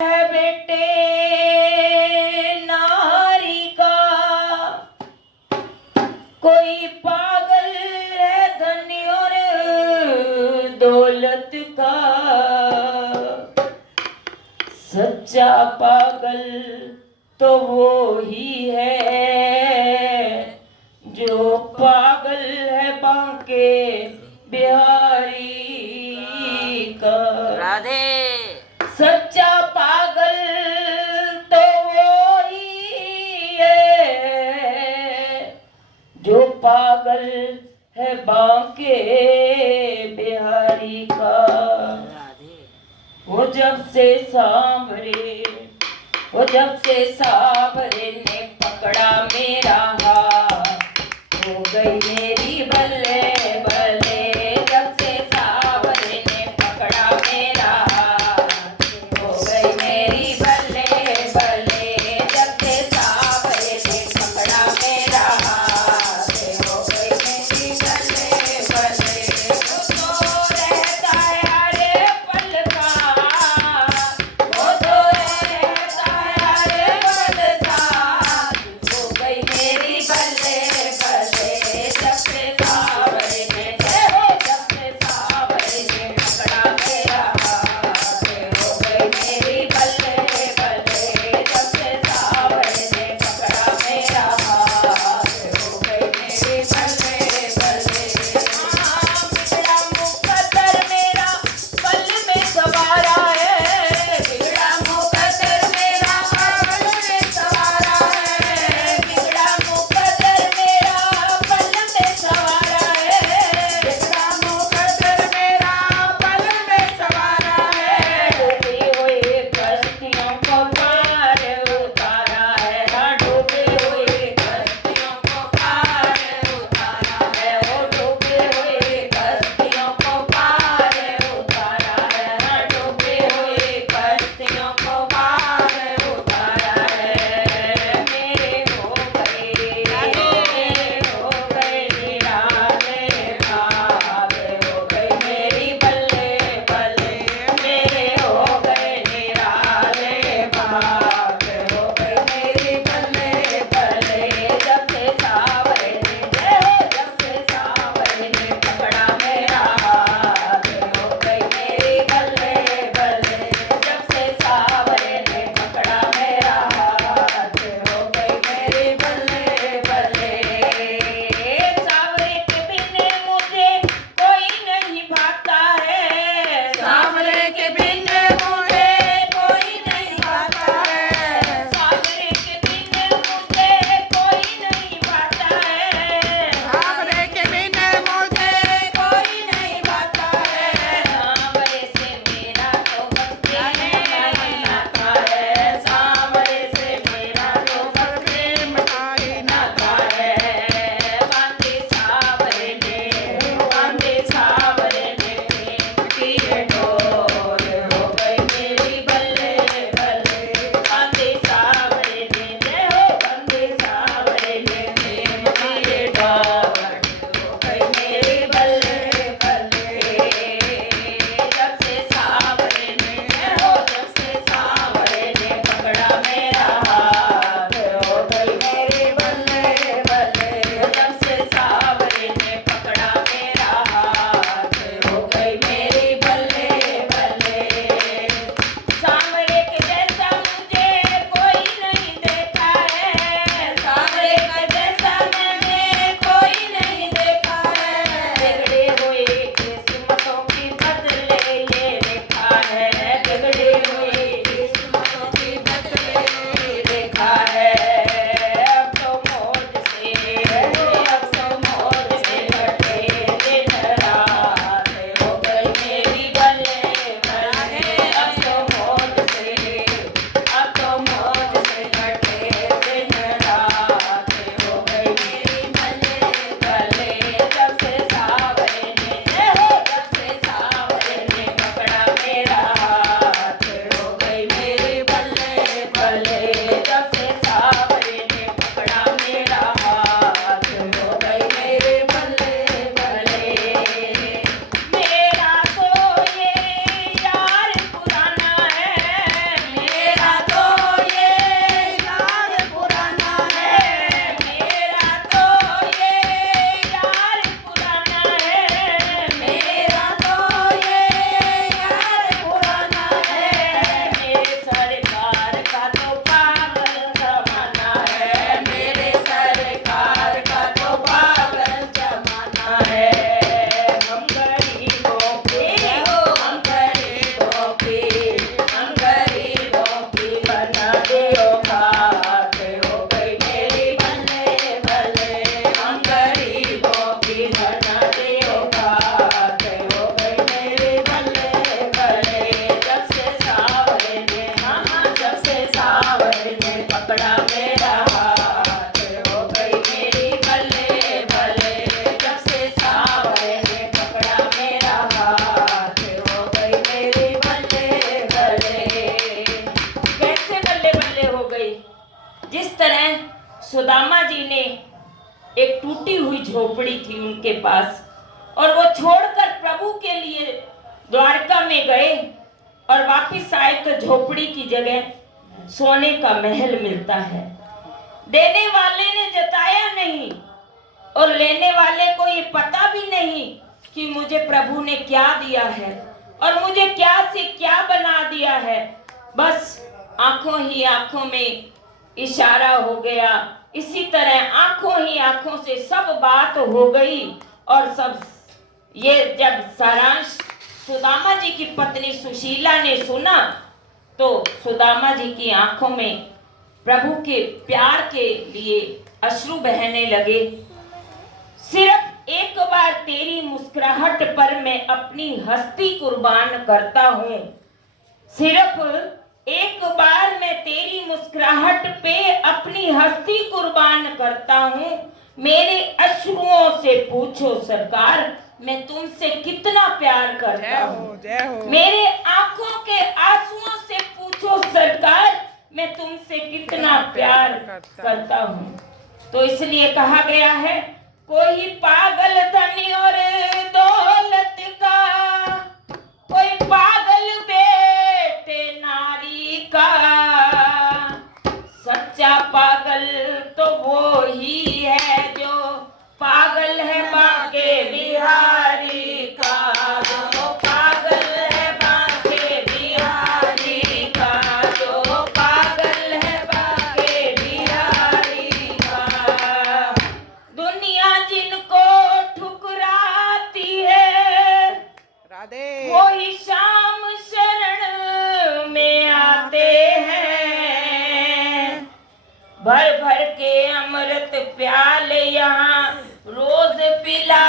बेटे नारी का कोई पागल है धन और दौलत का, सच्चा पागल तो वो ही है जो पागल है बांके बिहारी का। राधे। सच्चा पागल तो वो ही है जो पागल है बांके बिहारी का। वो जब से सांवरे ने पकड़ा मेरा हाथ, हो गई मेरी बल्ले बल्ले। जब से सांवरे ने पकड़ा मेरा हाथ, हो गई मेरी बल्ले बल्ले। जब से सांवरे ने पकड़ा मेरा हाथ, हो गई मेरी बल्ले बल्ले। वो तो रहता है हरे पल का, वो तो रहता है हरे पल का। हो गई मेरी जिस तरह सुदामा जी ने एक टूटी हुई झोपड़ी थी उनके पास, और वो छोड़कर प्रभु के लिए द्वारका में गए और वापिस आए तो झोपड़ी की जगह सोने का महल मिलता है। देने वाले ने जताया नहीं और लेने वाले को ये पता भी नहीं कि मुझे प्रभु ने क्या दिया है और मुझे क्या से क्या बना दिया है। बस आंखों ही आंखों में इशारा हो गया। इसी तरह आंखों ही आंखों से सब बात हो गई और सब ये जब सारांश सुदामा जी की पत्नी सुशीला ने सुना तो सुदामा जी की आंखों में प्रभु के प्यार के लिए अश्रु बहने लगे। सिर्फ एक बार तेरी मुस्कुराहट पर मैं अपनी हस्ती कुर्बान करता हूँ। सिर्फ एक बार मैं तेरी मुस्कुराहट पे अपनी हस्ती कुर्बान करता हूँ। मेरे अश्रुओं से पूछो सरकार, मैं तुमसे कितना प्यार करता हूँ। मेरे आंखों के आंसुओं से पूछो सरकार, मैं तुमसे कितना प्यार करता हूँ। तो इसलिए कहा गया है, कोई पागल धनी और दौलत का, कोई पागल बेटे नारी का, सच्चा पागल तो वो ही है जो पागल है बांके बिहारी का, जो पागल है बांके बिहारी का, जो पागल है बांके बिहारी का। दुनिया जिनको ठुकराती है राधे वो ही शाम शरण में आते हैं। भर भर के अमृत प्याले यहाँ रोज पिला